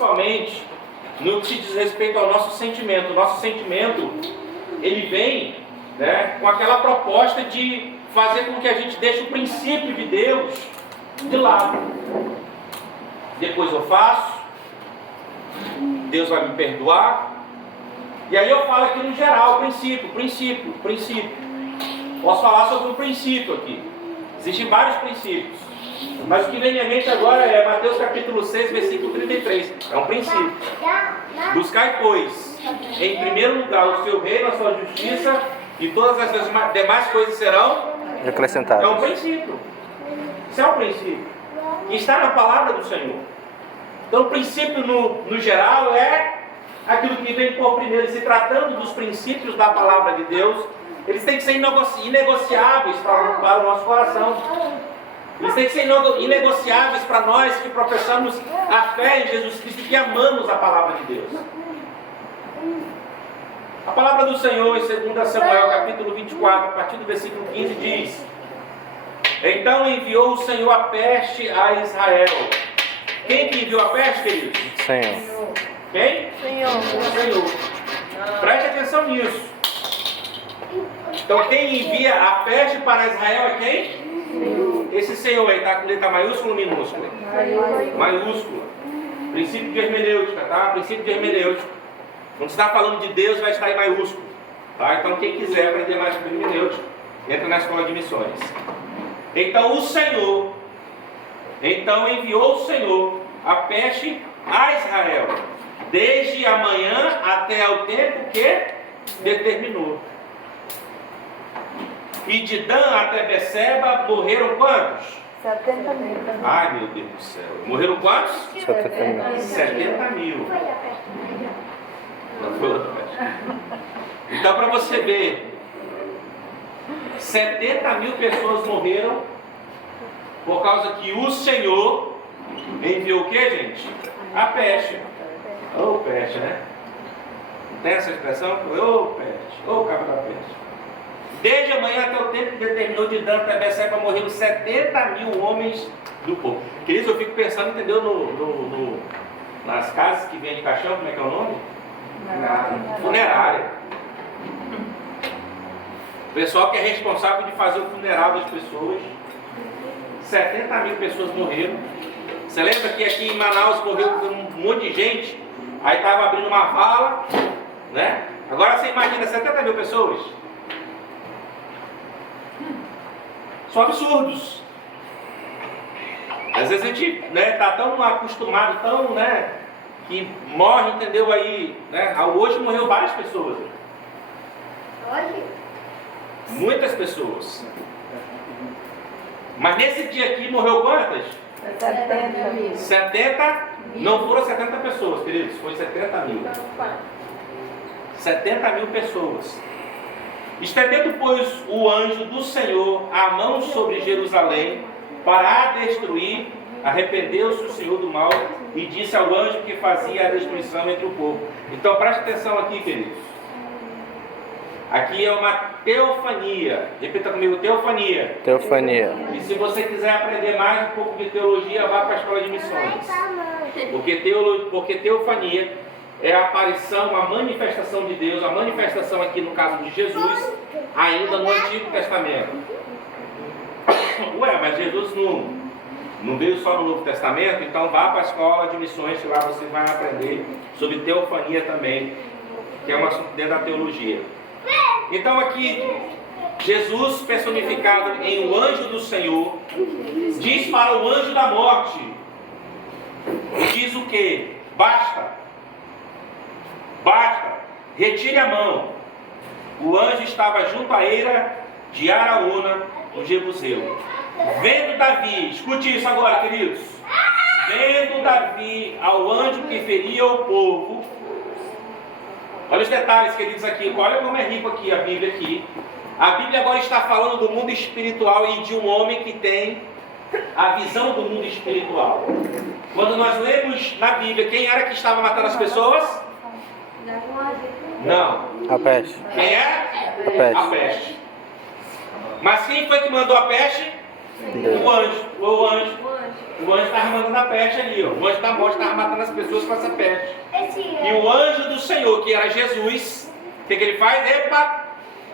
Principalmente no que se diz respeito ao nosso sentimento. O nosso sentimento, ele vem, né, com aquela proposta de fazer com que a gente deixe o princípio de Deus de lado. Depois eu faço, Deus vai me perdoar. E aí eu falo aqui no geral, princípio. Posso falar sobre um princípio aqui. Existem vários princípios. Mas o que vem à minha mente agora é Mateus capítulo 6, versículo 33. É um princípio. Buscai, pois, em primeiro lugar o seu reino, a sua justiça, e todas as demais coisas serão acrescentadas. É um princípio. Isso é um princípio. E está na palavra do Senhor. Então o princípio no geral é aquilo que vem por primeiro. Se tratando dos princípios da palavra de Deus, eles têm que ser inegociáveis para o nosso coração. Eles têm que ser inegociáveis para nós que professamos a fé em Jesus Cristo e que amamos a palavra de Deus. A palavra do Senhor em 2 Samuel capítulo 24, a partir do versículo 15 diz: Então enviou o Senhor a peste a Israel. Quem que enviou a peste, queridos? Senhor. Quem? Senhor. Preste atenção nisso. Então quem envia a peste para Israel é quem? Esse Senhor aí está com letra maiúscula ou minúscula? Maiúscula. Princípio de hermenêutica, tá? Princípio de hermenêutica. Quando você está falando de Deus, vai estar em maiúsculo. Tá? Então quem quiser aprender mais sobre hermenêutica, entra na escola de missões. Então enviou o Senhor a peste a Israel, desde a manhã até o tempo que determinou. E de Dan até Beceba morreram quantos? 70 mil. Ai, meu Deus do céu. Morreram quantos? 70 mil. 70 mil. Não foi outra peste. Então, para você ver, 70 mil pessoas morreram por causa que o Senhor enviou o que, gente? A peste. Ô peste, né? Não tem essa expressão? Ô peste. Ô cabo da peste. Desde a manhã até o tempo que determinou de Dan até Beceba morreram 70 mil homens do povo. Queridos, eu fico pensando, entendeu? Nas casas que vêm de caixão, como é que é o nome? Funerária. O pessoal que é responsável de fazer o funeral das pessoas. 70 mil pessoas morreram. Você lembra que aqui em Manaus morreu um monte de gente? Aí estava abrindo uma vala, né? Agora você imagina 70 mil pessoas. São absurdos. Às vezes a gente está tão acostumado, tão, que morre, entendeu? Aí, hoje morreu várias pessoas. Hoje? Muitas pessoas. Mas nesse dia aqui morreu quantas? 70 mil. 70, não foram 70 pessoas, queridos, foi 70 mil. 70 mil pessoas. Estendendo, pois, o anjo do Senhor a mão sobre Jerusalém para a destruir, arrependeu-se o Senhor do mal e disse ao anjo que fazia a destruição entre o povo. Então preste atenção aqui, queridos. Aqui é uma teofania. Repita comigo, teofania. Teofania. E se você quiser aprender mais um pouco de teologia, vá para a escola de missões. Porque teofania é a aparição, a manifestação de Deus, a manifestação aqui no caso de Jesus, ainda no Antigo Testamento. Ué, mas Jesus não veio só no Novo Testamento? Então vá para a escola de missões, que lá você vai aprender sobre teofania também, que é um assunto dentro da teologia. Então aqui, Jesus personificado em o anjo do Senhor, diz para o anjo da morte, diz o que? Basta, retire a mão. O anjo estava junto à eira de Araúna, o Jebuseu. Vendo Davi, escute isso agora, queridos. Vendo Davi ao anjo que feria o povo. Olha os detalhes, queridos, aqui. Olha como é rico aqui a Bíblia aqui. A Bíblia agora está falando do mundo espiritual e de um homem que tem a visão do mundo espiritual. Quando nós lemos na Bíblia, quem era que estava matando as pessoas? Não. A peste. Quem é? A peste. A peste. Mas quem foi que mandou a peste? Deus. O anjo. O anjo estava mandando a peste ali, ó. O anjo da morte estava matando as pessoas com essa peste. E o anjo do Senhor, que era Jesus, o que ele faz? Epa,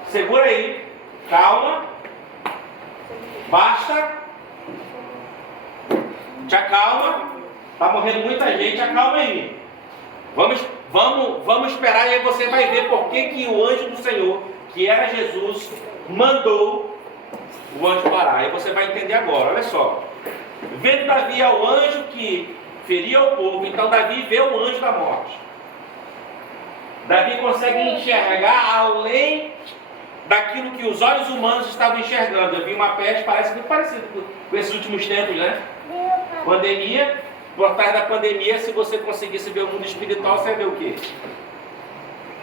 segura aí, calma, basta, te acalma, está morrendo muita gente, acalma aí. Vamos esperar e aí você vai ver por que o anjo do Senhor, que era Jesus, mandou o anjo parar. Aí você vai entender agora, olha só. Vendo Davi ao anjo que feria o povo, então Davi vê o anjo da morte. Davi consegue enxergar além daquilo que os olhos humanos estavam enxergando. Eu vi uma peste, parece muito parecido com esses últimos tempos, né? Pandemia, por trás da pandemia, se você conseguisse ver o mundo espiritual, você ia ver o quê?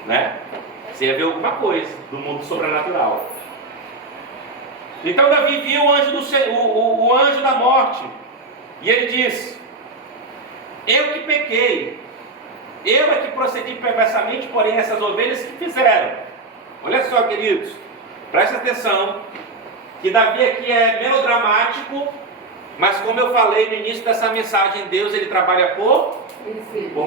Né? Você ia ver alguma coisa do mundo sobrenatural. Então Davi viu o anjo da morte, e ele disse: eu que pequei, eu é que procedi perversamente, porém essas ovelhas que fizeram. Olha só, queridos, presta atenção, que Davi aqui é melodramático, mas como eu falei no início dessa mensagem, Deus ele trabalha por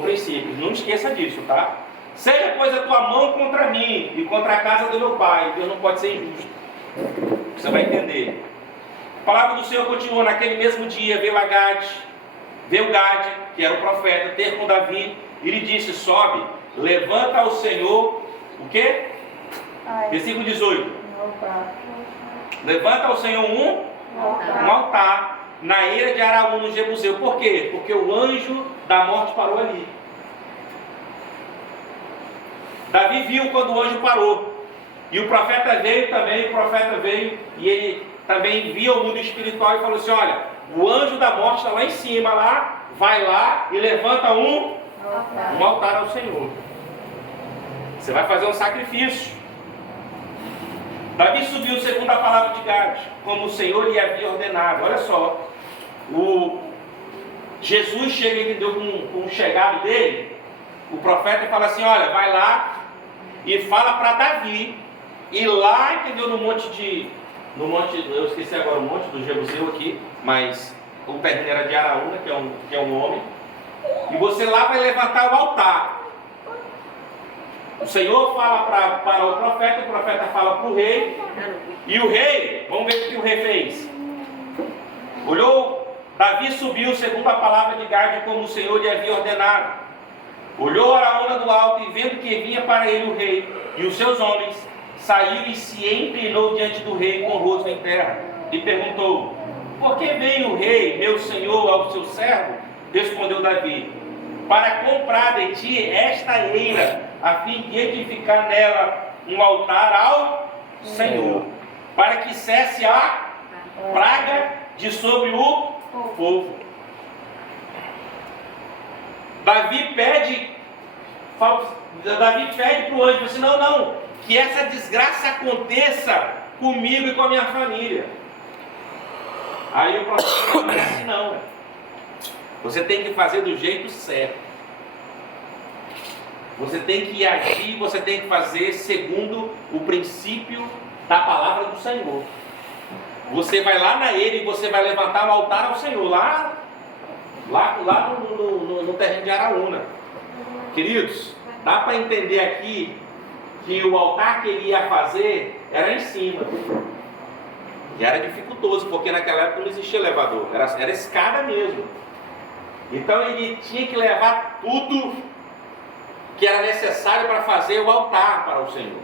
princípios. Não esqueça disso, tá? Seja pois a tua mão contra mim e contra a casa do meu pai. Deus não pode ser injusto. Você vai entender. A palavra do Senhor continua. Naquele mesmo dia veio Gade, que era o profeta, ter com Davi, e lhe disse: sobe, levanta ao Senhor o quê? Versículo 18. Levanta ao Senhor um altar na eira de Araúna no Jebuseu. Por quê? Porque o anjo da morte parou ali. Davi viu quando o anjo parou. E o profeta veio e ele também via o mundo espiritual e falou assim: olha, o anjo da morte está lá em cima, vai lá e levanta um altar ao Senhor. Você vai fazer um sacrifício. Davi subiu segundo a palavra de Gade, como o Senhor lhe havia ordenado. Olha só, Jesus chega, entendeu, com o chegado dele, o profeta, e fala assim: olha, vai lá e fala para Davi, e lá, entendeu, no monte, eu esqueci agora o monte do Jebuseu aqui, mas o terreno era de Araúna, que é um homem, e você lá vai levantar o altar. O Senhor fala para o profeta fala para o rei, e o rei, vamos ver o que o rei fez. Davi subiu segundo a palavra de Gade, como o Senhor lhe havia ordenado. Olhou Araúna do alto, e vendo que vinha para ele o rei e os seus homens, saiu e se inclinou diante do rei com o rosto em terra, e perguntou: por que veio o rei, meu senhor, ao seu servo? Respondeu Davi: para comprar de ti esta eira, a fim de edificar nela um altar ao Senhor, para que cesse a praga de sobre o povo. Davi pede para o anjo assim: não, que essa desgraça aconteça comigo e com a minha família. Aí o profeta não é assim, não. Você tem que fazer do jeito certo. Você tem que agir, você tem que fazer segundo o princípio da palavra do Senhor. Você vai lá na eira e você vai levantar um altar ao Senhor, lá no terreno de Araúna. Queridos, dá para entender aqui que o altar que ele ia fazer era em cima. E era dificultoso, porque naquela época não existia elevador, era escada mesmo. Então ele tinha que levar tudo que era necessário para fazer o altar para o Senhor.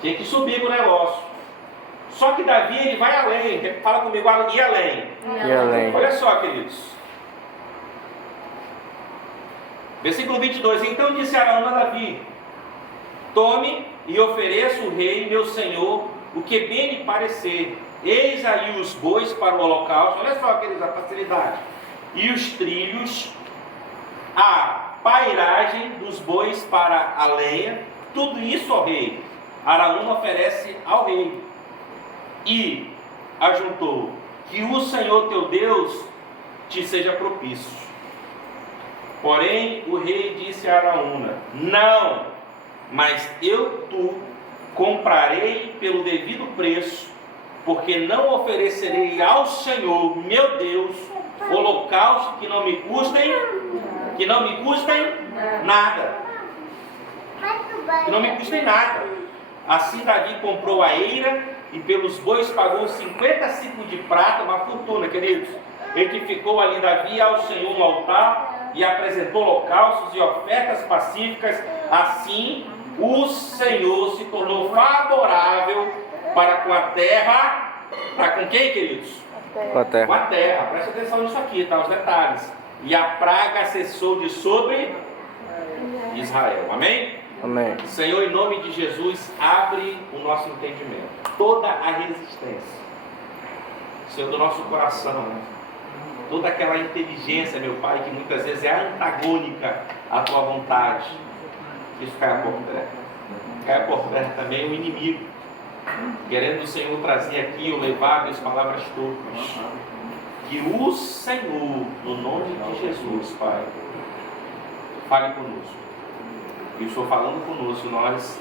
Tinha que subir com o negócio. Só que Davi, ele vai além. Fala comigo, ir além. Olha só, queridos. Versículo 22. Então disse Araúna a Davi: tome e ofereça o rei, meu senhor, o que bem lhe parecer. Eis aí os bois para o holocausto. Olha só, queridos, a facilidade. E os trilhos, a pairagem dos bois para a lenha. Tudo isso ao rei. Araúna oferece ao rei. E ajuntou: que o Senhor teu Deus te seja propício. Porém o rei disse a Araúna: não, mas eu comprarei pelo devido preço porque não oferecerei ao Senhor, meu Deus, holocaustos que não me custem nada. Que não me custem nada. Assim Davi comprou a eira e pelos bois pagou 50 ciclos de prata, uma fortuna, queridos. Edificou ali Davi ao Senhor um altar e apresentou holocaustos e ofertas pacíficas. Assim o Senhor se tornou favorável para com a terra. Para com quem, queridos? Com a terra. Com a terra. Presta atenção nisso aqui, tá? Os detalhes. E a praga cessou de sobre Israel. Amém? Amém. Senhor, em nome de Jesus, abre o nosso entendimento. Toda a resistência, Senhor, do nosso coração, toda aquela inteligência, meu Pai, que muitas vezes é antagônica à Tua vontade, que isso caia por terra. Caia por terra também o inimigo, querendo o Senhor trazer aqui ou levar as palavras torpes. Que o Senhor, no nome de Jesus, Pai, fale conosco. E o Senhor falando conosco, nós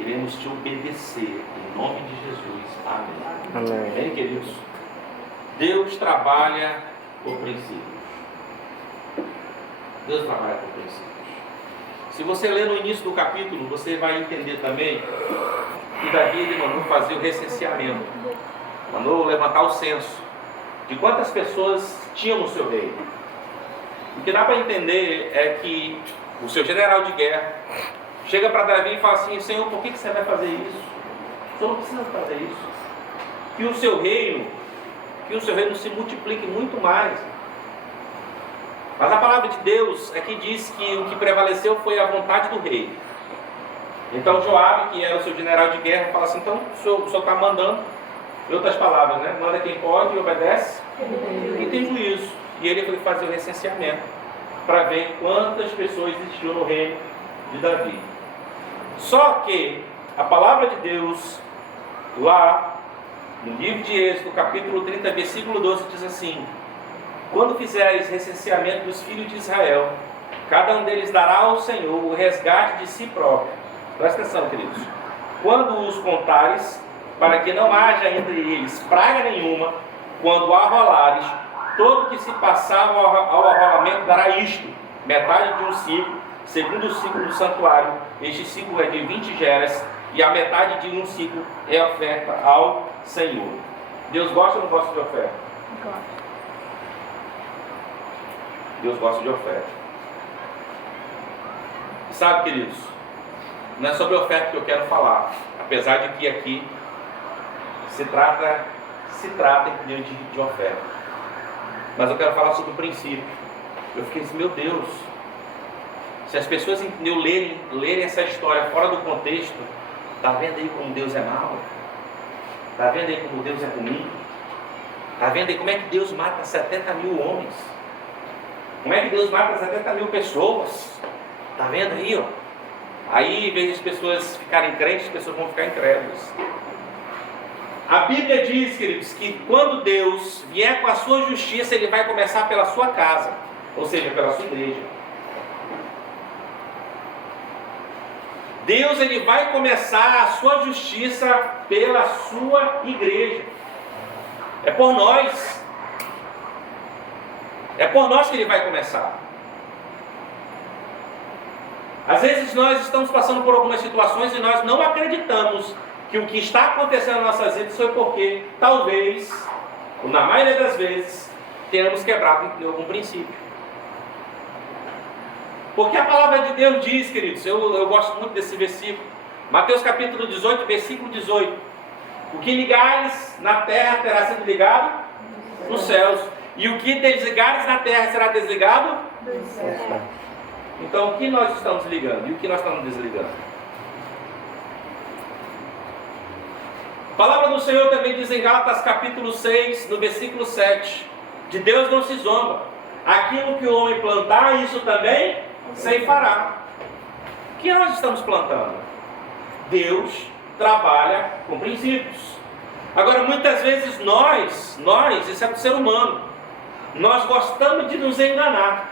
iremos te obedecer, em nome de Jesus. Amém. Amém. Amém, queridos? Deus trabalha por princípios. Deus trabalha por princípios. Se você ler no início do capítulo, você vai entender também que Davi ele mandou fazer o recenseamento, mandou levantar o censo de quantas pessoas tinham no seu reino. O que dá para entender é que o seu general de guerra chega para Davi e fala assim: Senhor, por que você vai fazer isso? O Senhor não precisa fazer isso. Que o seu reino se multiplique muito mais. Mas a palavra de Deus é que diz que o que prevaleceu foi a vontade do rei. Então Joabe, que era o seu general de guerra, fala assim: então o senhor está mandando, em outras palavras, né? Manda quem pode e obedece e tem juízo. E ele foi fazer o recenseamento para ver quantas pessoas existiam no reino de Davi. Só que a palavra de Deus, lá no livro de Êxodo, capítulo 30, versículo 12, diz assim: quando fizeres recenseamento dos filhos de Israel, cada um deles dará ao Senhor o resgate de si próprio. Presta atenção, queridos. Quando os contares, para que não haja entre eles praga nenhuma, quando arrolares, todo que se passar ao arrolamento dará isto: metade de um ciclo, segundo o ciclo do santuário. Este ciclo é de 20 geras, e a metade de um ciclo é oferta ao Senhor. Deus gosta ou não gosta de oferta? Gosto. Deus gosta de oferta. E sabe, queridos, não é sobre oferta que eu quero falar, apesar de que aqui se trata de oferta. Mas eu quero falar sobre o princípio. Eu fiquei assim: meu Deus, se as pessoas lerem essa história fora do contexto, está vendo aí como Deus é mau? Está vendo aí como Deus é ruim? Está vendo aí como é que Deus mata 70 mil homens? Como é que Deus mata 70 mil pessoas? Está vendo aí, ó? Aí, em vez de as pessoas ficarem crentes, as pessoas vão ficar incrédulas. A Bíblia diz, queridos, que quando Deus vier com a sua justiça, Ele vai começar pela sua casa, ou seja, pela sua igreja. Deus, Ele vai começar a sua justiça pela sua igreja. É por nós. É por nós que Ele vai começar. Às vezes nós estamos passando por algumas situações e nós não acreditamos que o que está acontecendo nas nossas vidas foi porque, talvez, ou na maioria das vezes, tenhamos quebrado algum princípio. Porque a palavra de Deus diz, queridos, eu gosto muito desse versículo, Mateus capítulo 18, versículo 18: o que ligares na terra terá sido ligado nos céus, e o que desligares na terra será desligado Do céu. Então, o que nós estamos ligando e o que nós estamos desligando? A palavra do Senhor também diz em Gálatas capítulo 6, no versículo 7: de Deus não se zomba, aquilo que o homem plantar, isso também ceifará. O que nós estamos plantando? Deus trabalha com princípios. Agora, muitas vezes nós, isso é do ser humano, nós gostamos de nos enganar.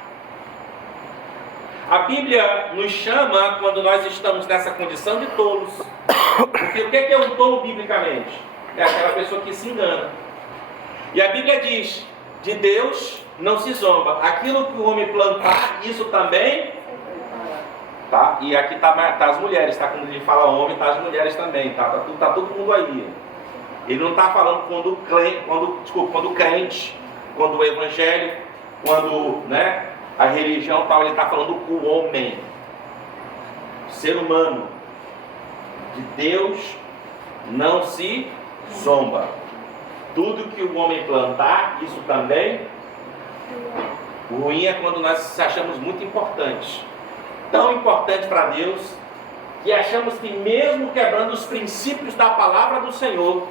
A Bíblia nos chama, quando nós estamos nessa condição, de tolos. Porque o que é um tolo biblicamente? é aquela pessoa que se engana. E a Bíblia diz, de Deus não se zomba. Aquilo que o homem plantar, isso também... Tá? E aqui tá as mulheres, tá? Quando ele fala homem, tá as mulheres também, tá todo mundo aí. Ele não está falando quando o crente, quando o evangelho, quando, né, a religião tal, ele está falando o homem, ser humano. De Deus não se zomba. Tudo que o homem plantar, isso também. O ruim é quando nós achamos muito importante. Tão importante para Deus, que achamos que mesmo quebrando os princípios da palavra do Senhor,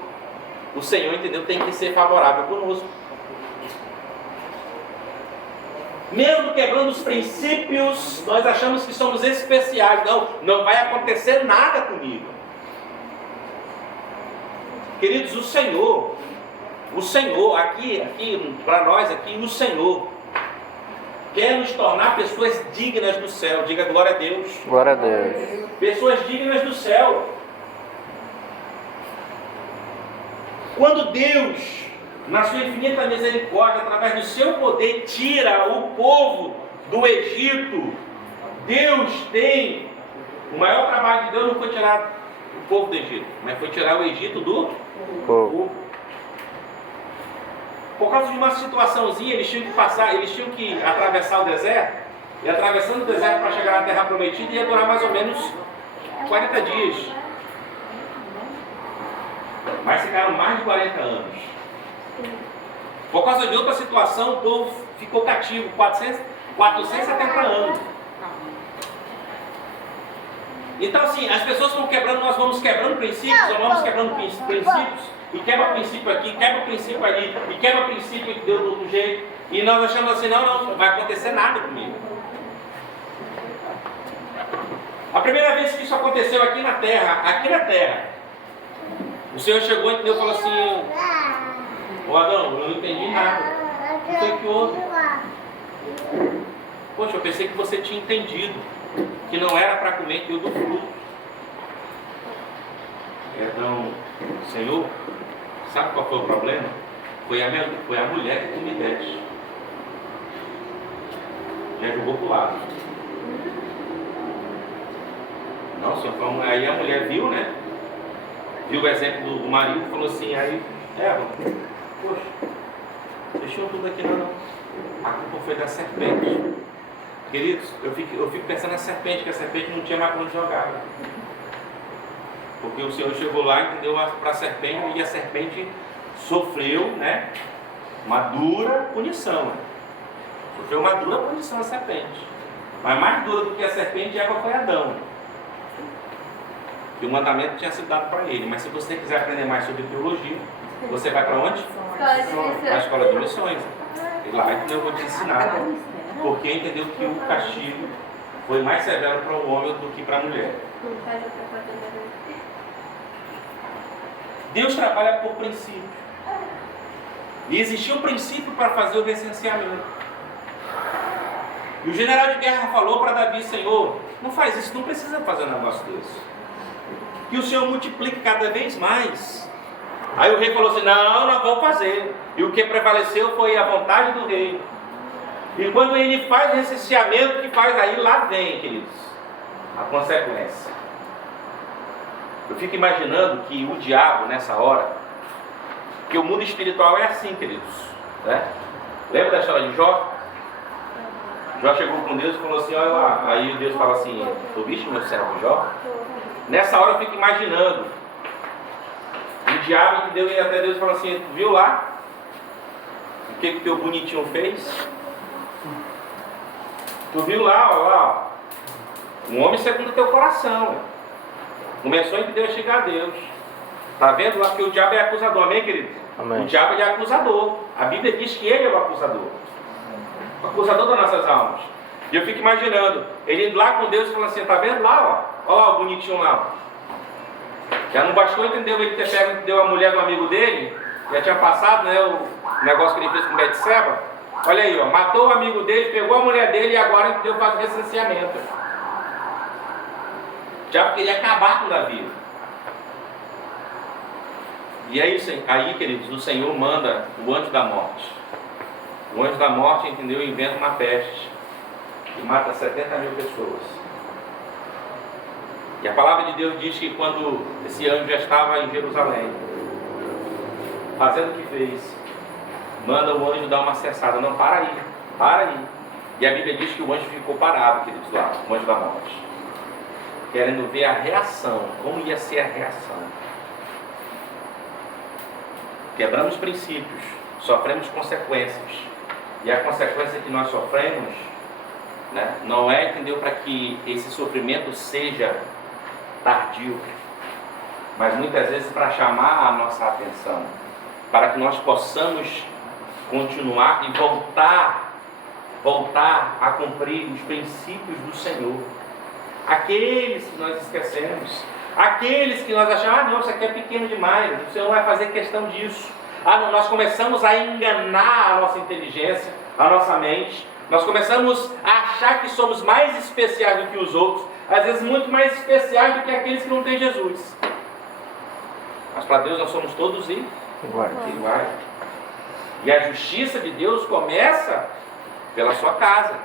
o Senhor, entendeu, tem que ser favorável conosco. Mesmo quebrando os princípios, nós achamos que somos especiais. Não vai acontecer nada comigo. Queridos, o Senhor, aqui para nós aqui, o Senhor quer nos tornar pessoas dignas do céu. Diga glória a Deus. Glória a Deus. Pessoas dignas do céu. Quando Deus, na sua infinita misericórdia, através do seu poder, tira o povo do Egito, Deus tem... O maior trabalho de Deus não foi tirar o povo do Egito, mas foi tirar o Egito do povo. Por causa de uma situaçãozinha, eles tinham que atravessar o deserto, e atravessando o deserto para chegar na terra prometida ia durar mais ou menos 40 dias. Mas ficaram mais de 40 anos. Por causa de outra situação, o povo ficou cativo 470 anos. Então assim, as pessoas vão quebrando, nós vamos quebrando princípios, nós vamos quebrando princípios, e quebra princípio aqui, quebra princípio ali, e quebra princípio que deu do outro jeito, e nós achamos assim, não vai acontecer nada comigo. A primeira vez que isso aconteceu aqui na terra, o Senhor chegou e falou assim, ô Adão, eu não entendi nada, não sei o que houve. Poxa, eu pensei que você tinha entendido que não era para comer aquilo do fruto. Então, Senhor, sabe qual foi o problema? Foi a mulher que tu me deste. Já jogou para o lado. Não, Senhor, aí a mulher viu, né? Viu o exemplo do marido e falou assim, aí, Eva, poxa, deixou tudo aqui não. A culpa foi da serpente. Queridos, eu fico pensando na serpente, que a serpente não tinha mais onde jogar. Porque o Senhor chegou lá, entendeu, para a serpente, e a serpente sofreu, né, uma dura punição. Sofreu uma dura punição a serpente. Mas mais dura do que a serpente, Eva foi Adão. Que o mandamento tinha sido dado para ele. Mas se você quiser aprender mais sobre teologia, você vai para onde? Para a escola de missões. E lá eu vou te ensinar. Porque entendeu que o castigo foi mais severo para o homem do que para a mulher. Deus trabalha por princípio. E existia um princípio para fazer o recenseamento. E o general de guerra falou para Davi, Senhor, não faz isso, não precisa fazer um negócio desse. Que o Senhor multiplique cada vez mais. Aí o rei falou assim, não vou fazer. E o que prevaleceu foi a vontade do rei. E quando ele faz o recenseamento, que faz aí, lá vem, queridos, a consequência. Eu fico imaginando que o diabo, nessa hora, que o mundo espiritual é assim, queridos, né? Lembra da história de Jó? Jó chegou com Deus e falou assim, olha lá. Aí Deus fala assim, tu viste meu servo Jó? Nessa hora eu fico imaginando o diabo que deu até Deus e falou assim, tu viu lá? O que teu bonitinho fez? Tu viu lá, um homem segundo o teu coração. Começou a entender a chegar a Deus. Está vendo lá que o diabo é acusador, amém, querido? Amém. O diabo é acusador. A Bíblia diz que ele é o acusador. O acusador das nossas almas. E eu fico imaginando, ele indo lá com Deus e falando assim, está vendo lá, ó? Olha lá o bonitinho lá. Já não bastou, entendeu? Ele ter pego, entendeu, a mulher do amigo dele, já tinha passado, né, o negócio que ele fez com Betseba. Olha aí, ó, matou o amigo dele, pegou a mulher dele e agora entendeu, faz o recenseamento. Já queria acabar com Davi. E aí, queridos, o Senhor manda o anjo da morte. O anjo da morte, entendeu? Inventa uma peste e mata 70 mil pessoas. E a palavra de Deus diz que quando esse anjo já estava em Jerusalém, fazendo o que fez, manda o anjo dar uma cessada. Não, para aí, para aí. E a Bíblia diz que o anjo ficou parado, queridos, lá, o anjo da morte, querendo ver a reação, como ia ser a reação. Quebramos princípios, sofremos consequências. E a consequência que nós sofremos, né, não é, entendeu, para que esse sofrimento seja tardio, mas muitas vezes para chamar a nossa atenção, para que nós possamos continuar e voltar a cumprir os princípios do Senhor. Aqueles que nós esquecemos, aqueles que nós achamos, não, isso aqui é pequeno demais, o Senhor não vai fazer questão disso. Não, nós começamos a enganar a nossa inteligência, a nossa mente, nós começamos a achar que somos mais especiais do que os outros, às vezes muito mais especiais do que aqueles que não têm Jesus. Mas para Deus nós somos todos iguais. E a justiça de Deus começa pela sua casa,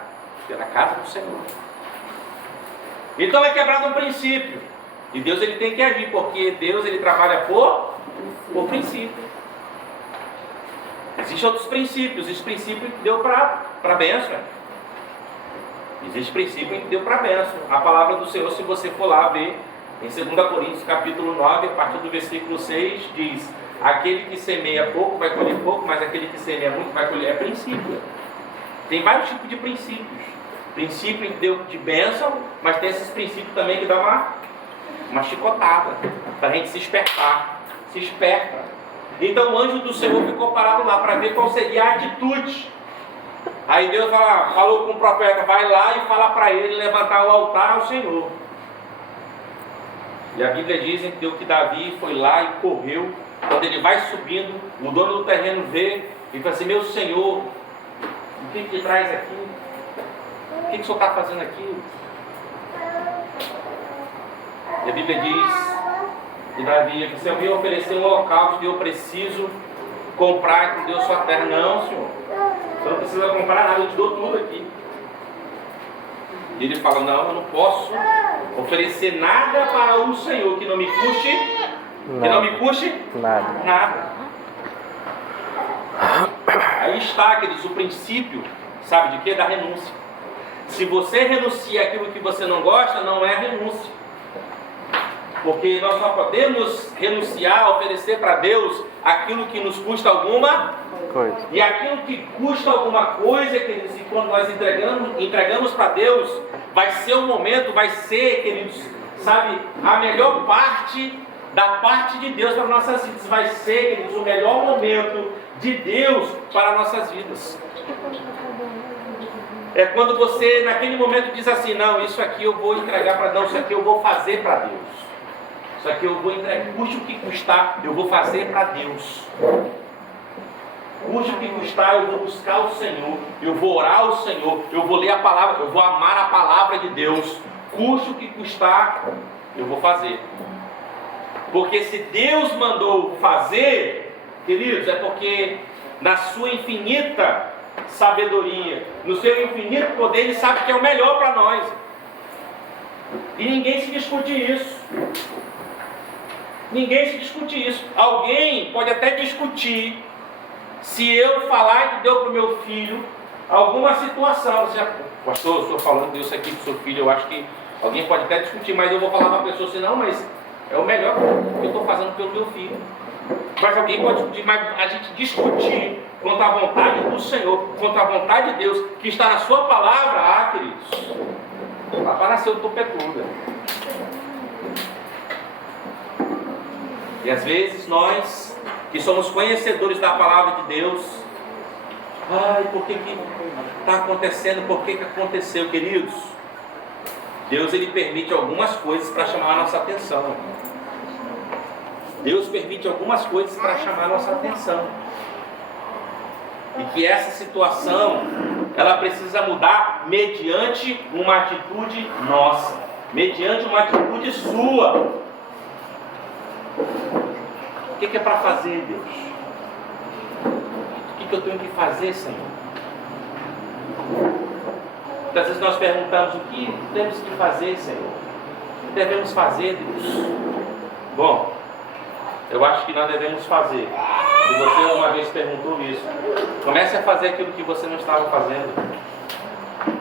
pela casa do Senhor. Então é quebrado um princípio. E Deus ele tem que agir, porque Deus ele trabalha por princípio. Existem outros princípios. Existe princípio que deu para a bênção. Existe princípio que deu para a bênção. A palavra do Senhor, se você for lá ver, em 2 Coríntios capítulo 9, a partir do versículo 6, diz: aquele que semeia pouco vai colher pouco, mas aquele que semeia muito vai colher. É princípio. Tem vários tipos de princípios. Princípio que deu de bênção, mas tem esses princípios também que dá uma chicotada, para a gente se espertar, se esperta. Então o anjo do Senhor ficou parado lá para ver qual seria a atitude. Aí Deus falou com o profeta: vai lá e fala para ele levantar o altar ao Senhor. E a Bíblia diz, entendeu, que Davi foi lá e correu. Quando ele vai subindo, o dono do terreno vê e fala assim: meu Senhor, o que traz aqui? O que o Senhor está fazendo aqui? E a Bíblia diz que Davi disse: eu vim oferecer um holocausto e eu preciso comprar com Deus sua terra. Não, Senhor, você não precisa comprar nada, eu te dou tudo aqui. E ele fala: não, eu não posso oferecer nada para o Senhor que não me custe nada. Aí está, queridos, o princípio, sabe de quê? Da renúncia. Se você renuncia àquilo que você não gosta, não é renúncia. Porque nós só podemos renunciar, oferecer para Deus aquilo que nos custa alguma coisa. E aquilo que custa alguma coisa, queridos, e quando nós entregamos para Deus, vai ser o momento, vai ser, queridos, sabe, a melhor parte da parte de Deus para nossas vidas. Vai ser, queridos, o melhor momento de Deus para nossas vidas. É quando você, naquele momento, diz assim: não, isso aqui eu vou entregar para Deus, isso aqui eu vou fazer para Deus. Isso aqui eu vou entregar, custe o que custar, eu vou fazer para Deus. Custe o que custar, eu vou buscar o Senhor, eu vou orar ao Senhor, eu vou ler a palavra, eu vou amar a palavra de Deus. Custe o que custar, eu vou fazer. Porque se Deus mandou fazer, queridos, é porque na sua infinita sabedoria, no seu infinito poder, Ele sabe que é o melhor para nós. E ninguém se discute isso. Ninguém se discute isso. Alguém pode até discutir se eu falar que deu para o meu filho alguma situação. Você, pastor, eu estou falando disso aqui para o seu filho, eu acho que alguém pode até discutir, mas eu vou falar para a pessoa assim: não, mas é o melhor que eu estou fazendo pelo meu filho. Mas alguém pode discutir, mas a gente discutir contra a vontade do Senhor, contra a vontade de Deus, que está na sua palavra, queridos, lá para nascer o topetuda. E às vezes nós, que somos conhecedores da palavra de Deus, por que está acontecendo? Por que aconteceu, queridos? Deus ele permite algumas coisas para chamar a nossa atenção. Deus permite algumas coisas para chamar a nossa atenção. E que essa situação, ela precisa mudar mediante uma atitude nossa, mediante uma atitude sua. O que é para fazer, Deus? O que eu tenho que fazer, Senhor? Muitas vezes nós perguntamos: o que temos que fazer, Senhor? O que devemos fazer, Deus? Bom, eu acho que nós devemos fazer. Se você uma vez perguntou isso, comece a fazer aquilo que você não estava fazendo.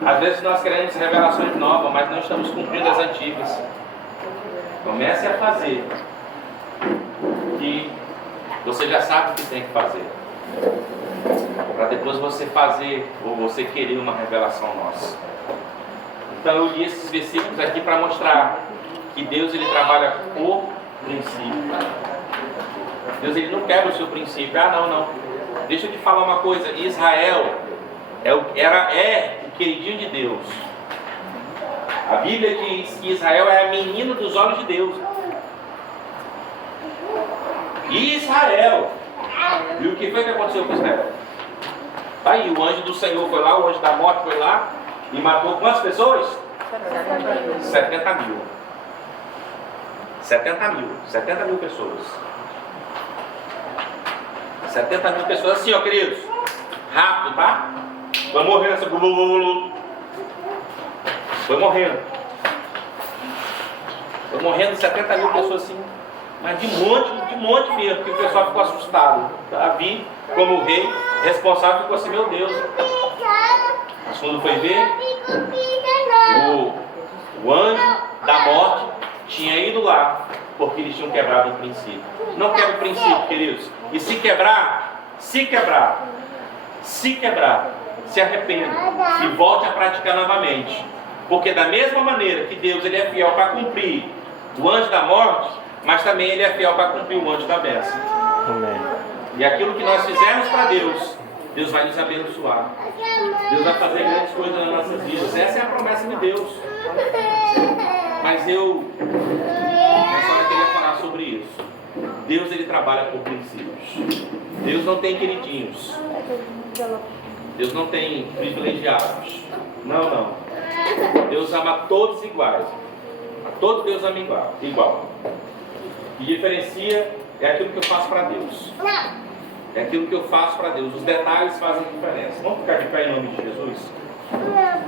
Às vezes nós queremos revelações novas, mas não estamos cumprindo as antigas. Comece a fazer que você já sabe o que tem que fazer, para depois você fazer ou você querer uma revelação nossa. Então eu li esses versículos aqui para mostrar que Deus ele trabalha por princípio. Deus ele não quebra o seu princípio. Não. Deixa eu te falar uma coisa. Israel é o queridinho de Deus. A Bíblia diz que Israel é a menina dos olhos de Deus. Israel. E o que foi que aconteceu com Israel? Aí o anjo do Senhor foi lá, o anjo da morte foi lá e matou quantas pessoas? 70 mil. 70 mil pessoas. 70 mil pessoas assim, ó, queridos. Rápido, tá? Vai morrendo essa. Foi morrendo. Foi morrendo 70 mil pessoas assim. Mas de monte mesmo, porque o pessoal ficou assustado. Davi, como rei, responsável, ficou assim: meu Deus. Mas quando foi ver, o anjo da morte tinha ido lá, porque eles tinham quebrado o princípio. Não quebra o princípio, queridos. E se quebrar, se arrependa e volte a praticar novamente. Porque da mesma maneira que Deus ele é fiel para cumprir o anjo da morte, mas também ele é fiel para cumprir o anjo da bênção. Amém. E aquilo que nós fizermos para Deus, Deus vai nos abençoar. Deus vai fazer grandes coisas nas nossas vidas. Essa é a promessa de Deus. Mas nessa hora eu queria falar sobre isso. Deus ele trabalha por princípios. Deus não tem queridinhos. Deus não tem privilegiados. Não. Deus ama todos iguais. A todos Deus ama igual. O que diferencia é aquilo que eu faço para Deus. É aquilo que eu faço para Deus. Os detalhes fazem diferença. Vamos ficar de pé em nome de Jesus?